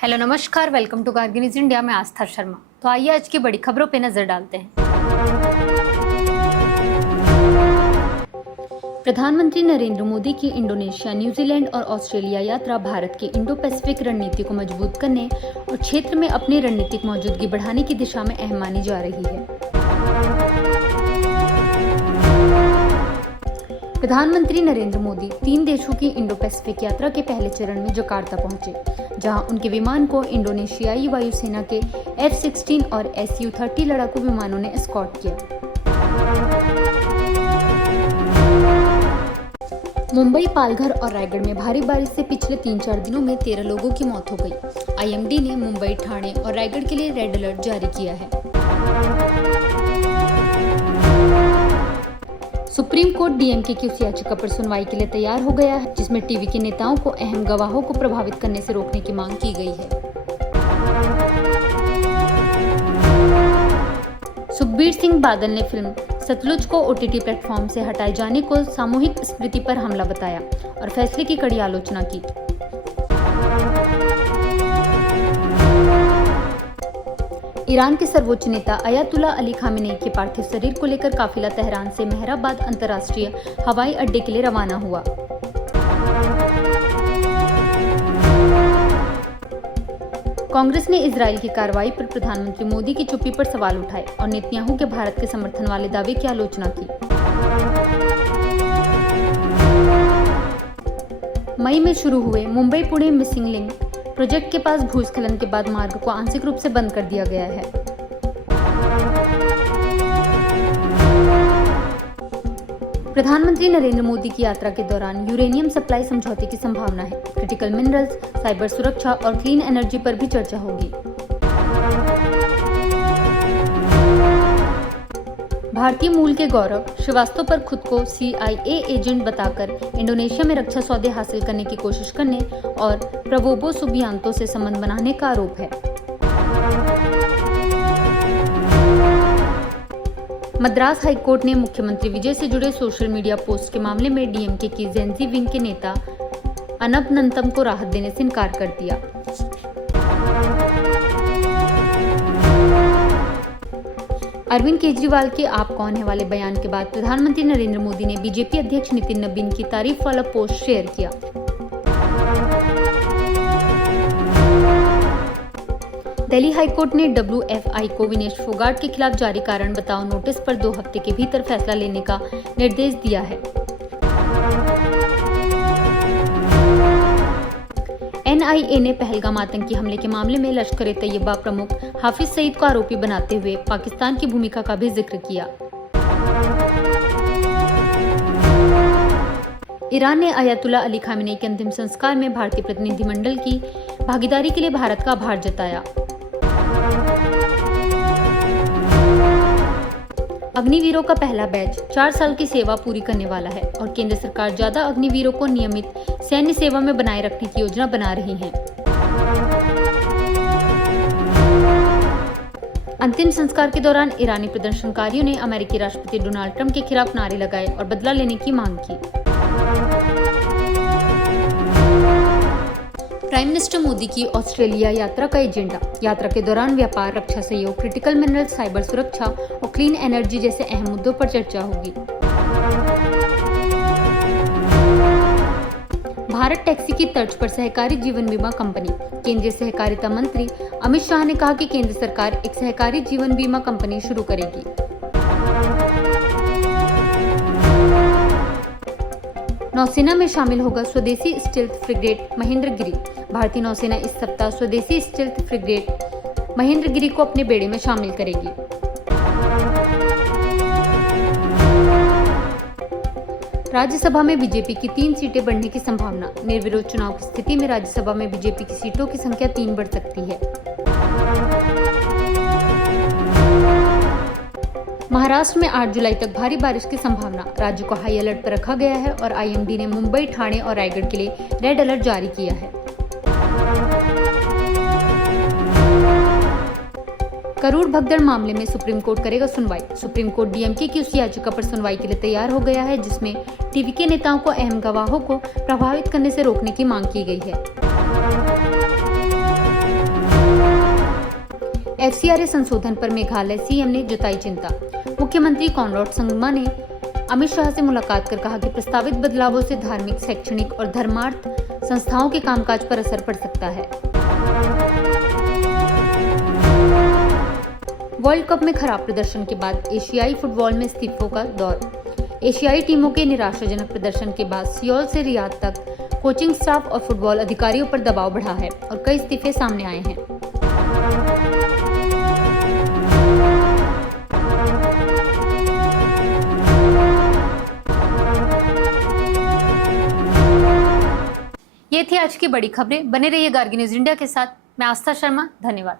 Hello नमस्कार, welcome to Kargil news India में आस्था शर्मा। तो आइए आज की बड़ी खबरों पे नजर डालते हैं। प्रधानमंत्री नरेंद्र मोदी की इंडोनेशिया, न्यूजीलैंड और ऑस्ट्रेलिया यात्रा भारत की इंडो पैसिफिक रणनीति को मजबूत करने और क्षेत्र में अपनी रणनीतिक मौजूदगी बढ़ाने की दिशा में अहम मानी जा रही है। प्रधानमंत्री नरेंद्र मोदी 3 देशों की इंडो पैसिफिक यात्रा के पहले चरण में जकार्ता पहुंचे, जहां उनके विमान को इंडोनेशियाई वायुसेना के F-16 और Su-30 लड़ाकू विमानों ने एस्कॉर्ट किया। मुंबई, पालघर और रायगढ़ में भारी बारिश से पिछले 3-4 दिनों में 13 लोगों की मौत हो गई। IMD ने मुंबई, ठाणे और रायगढ़ के लिए रेड अलर्ट जारी किया है। सुप्रीम कोर्ट DMK की उस याचिका पर सुनवाई के लिए तैयार हो गया है, जिसमें टीवी के नेताओं को अहम गवाहों को प्रभावित करने से रोकने की मांग की गई है। सुखबीर सिंह बादल ने फिल्म सतलुज को OTT प्लेटफॉर्म से हटाए जाने को सामूहिक स्मृति पर हमला बताया और फैसले की कड़ी आलोचना की। ईरान के सर्वोच्च नेता अयातुल्ला अली खामेनेई के पार्थिव शरीर को लेकर काफिला तेहरान से मेहराबाद अंतर्राष्ट्रीय हवाई अड्डे के लिए रवाना हुआ। कांग्रेस ने इजरायल की कार्रवाई पर प्रधानमंत्री मोदी की चुप्पी पर सवाल उठाए और नेतन्याहू के भारत के समर्थन वाले दावे की आलोचना की। मई में शुरू हुए Mumbai Pune missing link project के पास भूस्खलन के बाद मार्ग को आंशिक रूप से बंद कर दिया गया है। प्रधानमंत्री नरेंद्र मोदी की यात्रा के दौरान यूरेनियम सप्लाई समझौते की संभावना है। क्रिटिकल मिनरल्स, साइबर सुरक्षा और क्लीन एनर्जी पर भी चर्चा होगी। भारतीय मूल के गौरव श्रीवास्तव पर खुद को CIA एजेंट बताकर इंडोनेशिया में रक्षा सौदे हासिल करने की कोशिश करने और प्रबोवो सुबियांतो से संबंध बनाने का आरोप है। मद्रास हाईकोर्ट ने मुख्यमंत्री विजय से जुड़े सोशल मीडिया पोस्ट के मामले में DMK की जेनजी विंग के नेता अनबनंतम को राहत देने से इनकार कर दिया। अरविंद केजरीवाल के "आप कौन है" वाले बयान के बाद प्रधानमंत्री नरेंद्र मोदी ने BJP अध्यक्ष नितिन नबीन की तारीफ वाला पोस्ट शेयर किया। दिल्ली हाईकोर्ट ने WFI को विनेश फोगाट के खिलाफ जारी कारण बताओ नोटिस पर 2 हफ्ते के भीतर फैसला लेने का निर्देश दिया है। NIA ने पहलगाम आतंकी हमले के मामले में लश्कर-ए-तैयबा प्रमुख हाफिज सईद को आरोपी बनाते हुए पाकिस्तान की भूमिका का भी जिक्र किया। ईरान ने अयातुल्ला अली खामेनेई के अंतिम संस्कार में भारतीय प्रतिनिधिमंडल की भागीदारी के लिए भारत का आभार जताया। अग्निवीरों का पहला बैच 4 साल की सेवा पूरी करने वाला है और केंद्र सरकार ज्यादा अग्निवीरों को नियमित सैन्य सेवा में बनाए रखने की योजना बना रही है। अंतिम संस्कार के दौरान ईरानी प्रदर्शनकारियों ने अमेरिकी राष्ट्रपति डोनाल्ड ट्रंप के खिलाफ नारे लगाए और बदला लेने की मांग की। प्राइम मिनिस्टर मोदी की ऑस्ट्रेलिया यात्रा का एजेंडा। यात्रा के दौरान व्यापार, रक्षा सहयोग, क्रिटिकल मिनरल्स, साइबर सुरक्षा और क्लीन एनर्जी जैसे अहम मुद्दों पर चर्चा होगी। भारत टैक्सी की तर्ज पर सहकारी जीवन बीमा कंपनी। केंद्रीय सहकारिता मंत्री अमित शाह ने कहा कि केंद्र सरकार एक सहकारी जीवन बीमा कंपनी शुरू करेगी। नौसेना में शामिल होगा स्वदेशी स्टेल्थ फ्रिगेट महेंद्रगिरी। भारतीय नौसेना इस सप्ताह स्वदेशी स्टेल्थ फ्रिगेट महेंद्रगिरी को अपने बेड़े में शामिल करेगी। राज्यसभा में बीजेपी की 3 सीटें बढ़ने की संभावना। निर्विरोध चुनाव की स्थिति में राज्यसभा में बीजेपी की सीटों की संख्या 3 बढ़ सकती है। महाराष्ट्र में 8 जुलाई तक भारी बारिश की संभावना। राज्य को हाई अलर्ट पर रखा गया है और IMD ने मुंबई, ठाणे और रायगढ़ के लिए रेड अलर्ट जारी किया है। करोड़ भगदड़ मामले में सुप्रीम कोर्ट करेगा सुनवाई। सुप्रीम कोर्ट DMK की उस याचिका पर सुनवाई के लिए तैयार हो गया है, जिसमें टीवी के नेताओं को अहम गवाहों को प्रभावित करने से रोकने की मांग की गई है। FCRA संशोधन पर मेघालय सीएम ने जताई चिंता। मुख्यमंत्री कॉनराड संगमा ने अमित शाह से मुलाकात कर कहा कि प्रस्तावित बदलावों से धार्मिक, शैक्षणिक और धर्मार्थ संस्थाओं के कामकाज पर असर पड़ सकता है। वर्ल्ड कप में खराब प्रदर्शन के बाद एशियाई फुटबॉल में इस्तीफों का दौर। एशियाई टीमों के निराशाजनक प्रदर्शन के बाद सियोल से रियाद तक कोचिंग स्टाफ और फुटबॉल अधिकारियों पर दबाव बढ़ा है और कई इस्तीफे सामने आए हैं। ये थी आज की बड़ी खबरें। बने रहिए गार्गी न्यूज इंडिया के साथ। मैं आस्था शर्मा, धन्यवाद।